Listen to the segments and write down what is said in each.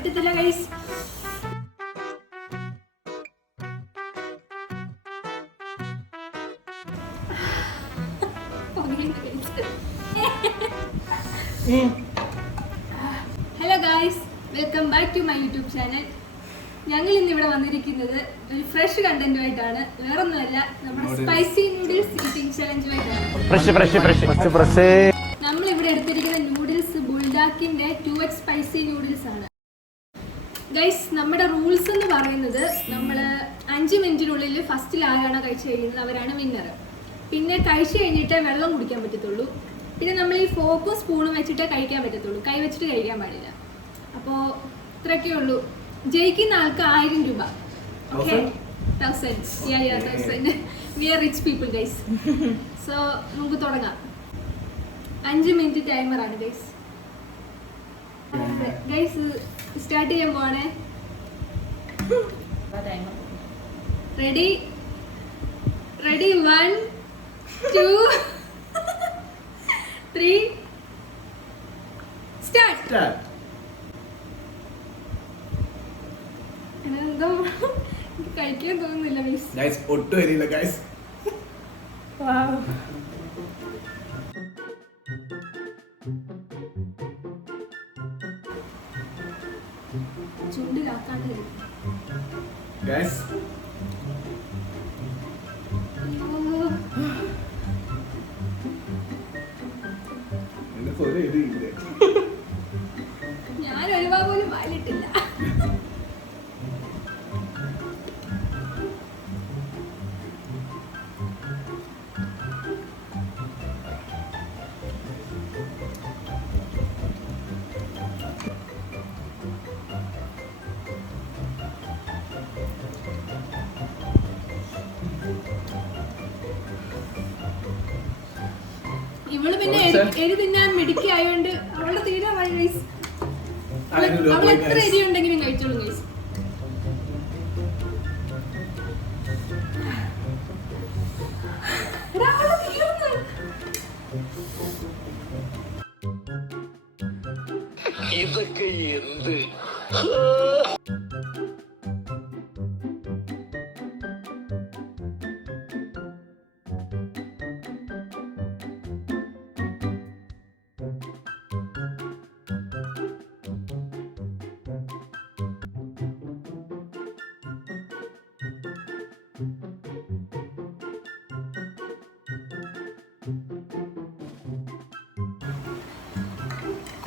പറ്റത്തില്ല guys. Hello guys, welcome back to my YouTube channel. ഞങ്ങൾ ഇന്ന് ഇവിടെ വന്നിരിക്കുന്നത് ഒരു ഫ്രഷ് കണ്ടന്റുമായിട്ടാണ്. വേറൊന്നുമല്ല, നമ്മുടെ സ്പൈസി നൂഡിൽസ് ഈറ്റിംഗ് ചലഞ്ചുമായിട്ടാണ്. നമ്മൾ ഇവിടെ എടുത്തിരിക്കുന്ന നൂഡിൽസ് ബുൾഡാക്കിന്റെ 2x സ്പൈസി നൂഡിൽസ് ആണ്. ഗൈസ്, നമ്മുടെ റൂൾസ് എന്ന് പറയുന്നത് നമ്മൾ 5 മിനിറ്റിനുള്ളിൽ ഫസ്റ്റിൽ ആരാണോ കഴിച്ചു കഴിയുന്നത് അവരാണ് വിന്നർ. പിന്നെ കഴിച്ചു കഴിഞ്ഞിട്ടേ വെള്ളം കുടിക്കാൻ പറ്റത്തുള്ളൂ. പിന്നെ നമ്മൾ ഈ ഫോക്കും സ്പൂണും വെച്ചിട്ടേ കഴിക്കാൻ പറ്റത്തുള്ളൂ, കൈ വെച്ചിട്ട് കഴിക്കാൻ പാടില്ല. അപ്പോൾ ഇത്രയൊക്കെ ഉള്ളൂ. ജയിക്കുന്ന ആൾക്ക് 1000 രൂപ. Okay, 1000. We are rich people guys. So നമുക്ക് തുടങ്ങാം. 5 മിനിറ്റ് ടൈമറാണ് ഗൈസ്. ഗൈസ് സ്റ്റാർട്ട് ചെയ്യാൻ പോവാണേ. റെഡി? 1 2 3 സ്റ്റാർട്ട്. എന്തോ കഴിക്കാൻ തോന്നുന്നില്ല ഗൈസ്. ഒട്ടും വരില്ല ഗൈസ്. ചൂണ്ടിലാക്കാണ്ട് ഗൈസ് ഞാൻ ഒരുപാ പോലും വാലിട്ടില്ല. ഇവള് പിന്നെ എരി തിന്നാൻ മിടുക്കി ആയോണ്ട് അവളുടെ തീരാറായി ഗൈസ്. അവൾ എത്ര എരി ഉണ്ടെങ്കിലും കഴിച്ചോളൂ ഗൈസ്. ഇതൊക്കെ എന്ത്?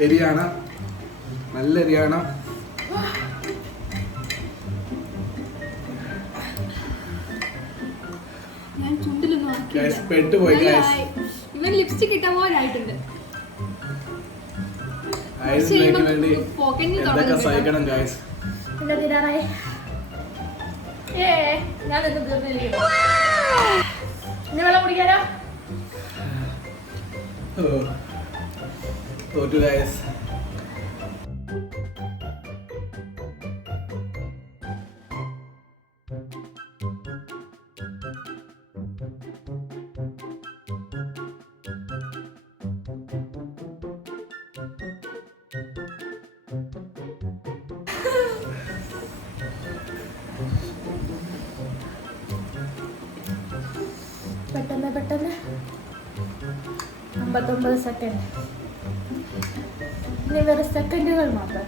എരിയാണ്, നല്ല എരിയാണ്. ഞാൻ ചുണ്ടിലൊന്നും പെട്ടുപോയി. ഇവൻ ലിപ്സ്റ്റിക് ഇട്ട പോലെ ആയിട്ടുണ്ട്. എന്തൊക്കെ സഹിക്കണം ഗൈസ്. വെള്ളം കുടിക്കാലോ. തോറ്റു ഗൈസ്. പെട്ടെന്ന് 59 സെക്കൻഡ്. ഇനി വേറെ സെക്കൻഡുകൾ മാത്രം.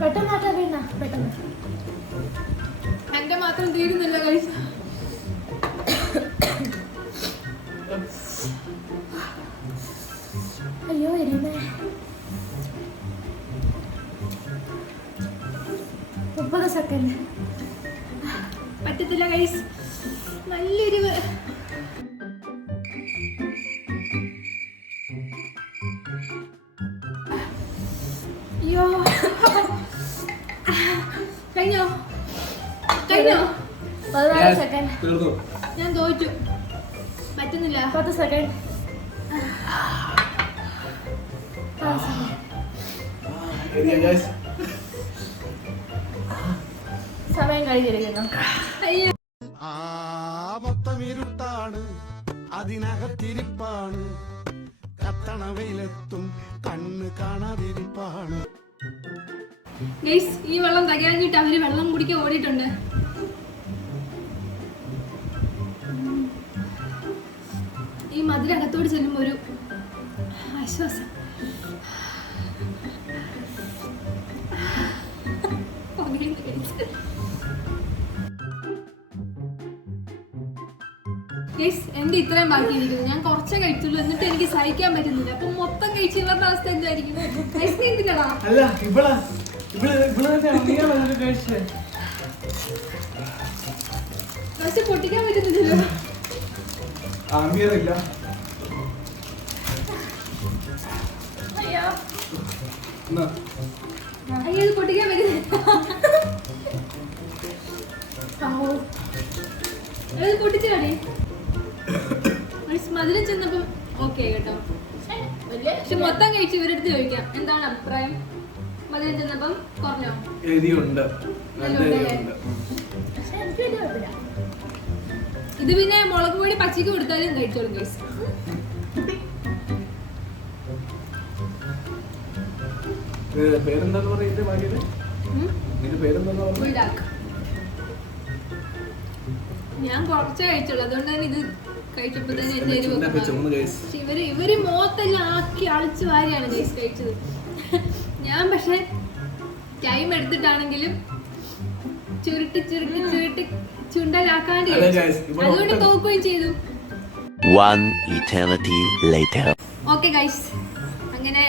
പെട്ടെന്ന് എന്റെ മാത്രം തീരുന്നില്ല ഗൈസ്. അയ്യോ എരിയുന്നേ. 30 സെക്കൻഡ്. പറ്റത്തില്ല ഗൈസ്, നല്ലൊരു അയ്യോ. കഴിഞ്ഞോ? 14 സെക്കൻഡ്. ഞാൻ തോറ്റു. പറ്റുന്നില്ല. 10 സെക്കൻഡ്. സമയം കഴിഞ്ഞിരിക്കുന്നു. അയ്യോ, മൊത്തം ഇരുട്ടാണ്, അതിനകത്തിരിപ്പാണ് കത്തണ വെയിലെത്തും കണ്ണ് കാണാതിരിപ്പാണ്. ഗൈസ് ഈ വെള്ളം തികയാഞ്ഞിട്ട് അവര് വെള്ളം കുടിക്കാൻ ഓടിയിട്ടുണ്ട്. ഈ മധുരം അകത്തോട് ചെല്ലുമ്പോ ഒരു ആശ്വാസം. ഗൈസ് എന്റെ ഇത്രയും ബാക്കിയിരിക്കുന്നു. ഞാൻ കുറച്ചേ കഴിച്ചുള്ളൂ, എന്നിട്ട് എനിക്ക് സഹിക്കാൻ പറ്റുന്നില്ല. അപ്പൊ മൊത്തം കഴിച്ച് ഇവരുടെ അവസ്ഥ എന്തായിരിക്കും? ഐസ്ക്രീം തിന്നടാ. അല്ല ഇവളാ കഴിച്ചേ. പക്ഷെ പൊട്ടിക്കാൻ പറ്റുന്നില്ലല്ലോ. ആമിയറില്ല. അയ്യോ അയ്യോ ഇത് പൊട്ടിക്കാൻ പറ്റുന്നില്ല. അത് പൊട്ടിച്ചു കളി. മധുരം ചെന്നപ്പം ഓക്കെ കേട്ടോ. പക്ഷെ മൊത്തം കഴിച്ച് ഇവരെടുത്ത് ചോദിക്കാം എന്താണ് അഭിപ്രായം. മധുരം ചെന്നപ്പം കുറഞ്ഞോ? എരിയുണ്ട്, നല്ല എരിയുണ്ട്. പക്ഷെ എനിക്ക് വലിയ കുഴപ്പമില്ല. ഇത് പിന്നെ മുളക് പൊടി പച്ചക്ക് കൊടുത്താലും കഴിച്ചോളും ഗൈസ്. പേരെന്താന്ന് പറയുന്നത്? ഭാഗ്യത നിന്റെ പേരെന്താന്ന് പറഞ്ഞു? ബുൾഡാക്ക്. ഞാൻ കുറച്ചേ കഴിച്ചോളൂ, അതുകൊണ്ട് തന്നെ ഇത് കഴിച്ചപ്പോ തന്നെ എന്റെ എരിവ് ഒക്കെ മാറി. പക്ഷെ ഇവര് മോത്തെല്ലാം ആക്കി അളിച്ചു വാരിയാണ് ഗൈസ് കഴിച്ചത്. ഞാൻ പക്ഷെ ടൈം എടുത്തിട്ടാണെങ്കിലും ചുരുട്ടി ചുരുട്ടി ചുരുട്ടി ചുണ്ടലാക്കാണ്ട് അതുകൊണ്ട് തോക്കുകയും ചെയ്തു. One eternity later. Okay guys, അങ്ങനെ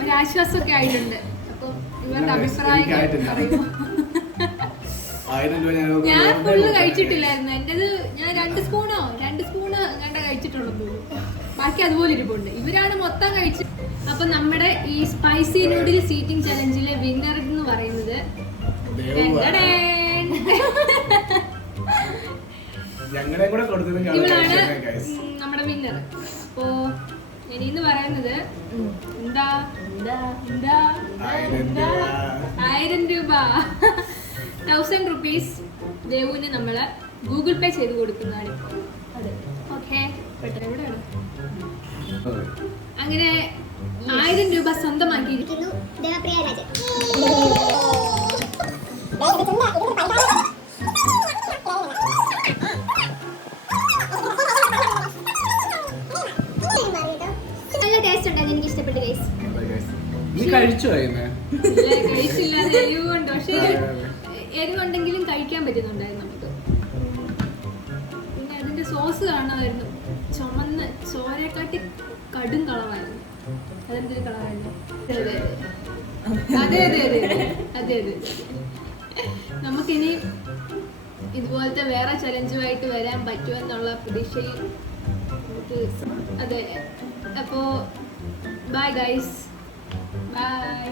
ഒരാശ്വാസമൊക്കെ ആയിട്ടുണ്ട്. അപ്പൊ ഇവരുടെ അഭിപ്രായങ്ങൾ പറയുമോ? 1000 രൂപ ഞാൻ ഫുള്ള് കഴിച്ചിട്ടില്ലായിരുന്നു. എന്റേത് ഞാൻ 2 സ്പൂണ് കണ്ട കഴിച്ചിട്ടുള്ളൂ. ബാക്കി അതുപോലെ ഇരിപ്പുണ്ട്. ഇവരാണ് മൊത്തം കഴിച്ചത്. അപ്പൊ നമ്മുടെ ഈ സ്പൈസി നൂഡിൽസ് ഈറ്റിംഗ് ചലഞ്ചിലെ വിന്നർ എന്ന് പറയുന്നത് ഞങ്ങളെ കൂടെ ഇവളാണ് നമ്മുടെ വിന്നർ. അപ്പോ ഇനിന്ന് പറയുന്നത് എന്താ 1000 രൂപ 1000 rupees ദേവുവിന് നമ്മള് ഗൂഗിൾ പേ ചെയ്ത് കൊടുക്കുന്നതാണ് ഇപ്പോൾ. ഓക്കെ, എവിടെയാണ്? അങ്ങനെ 1000 രൂപ സ്വന്തമാക്കിയിരിക്കുന്നു ദേവപ്രിയ രാജൻ. നല്ല ടേസ്റ്റ് ഉണ്ടായിരുന്നു, എനിക്ക് ഇഷ്ടപ്പെട്ടു ഗൈസ്. നീ കഴിച്ചോ? കഴിച്ചില്ല, എരിവുണ്ട്. പക്ഷേ എരിവുണ്ടെങ്കിലും കഴിക്കാൻ പറ്റുന്നുണ്ടായിരുന്നു നമുക്ക്. പിന്നെ അതിന്റെ സോസ് കാണാമായിരുന്നു, ചുമന്ന് ചോരക്കാട്ടി കടും കളറായിരുന്നു. അതെന്തൊരു കളറായിരുന്നു? അതെ അതെ അതെ അതെ അതെ. നമുക്കിനി ഇതുപോലത്തെ വേറെ ചലഞ്ചുമായിട്ട് വരാൻ പറ്റുമെന്നുള്ള പ്രതീക്ഷയിൽ നമുക്ക് അതെ. അപ്പോൾ ബൈ ഗൈസ്, ബൈ.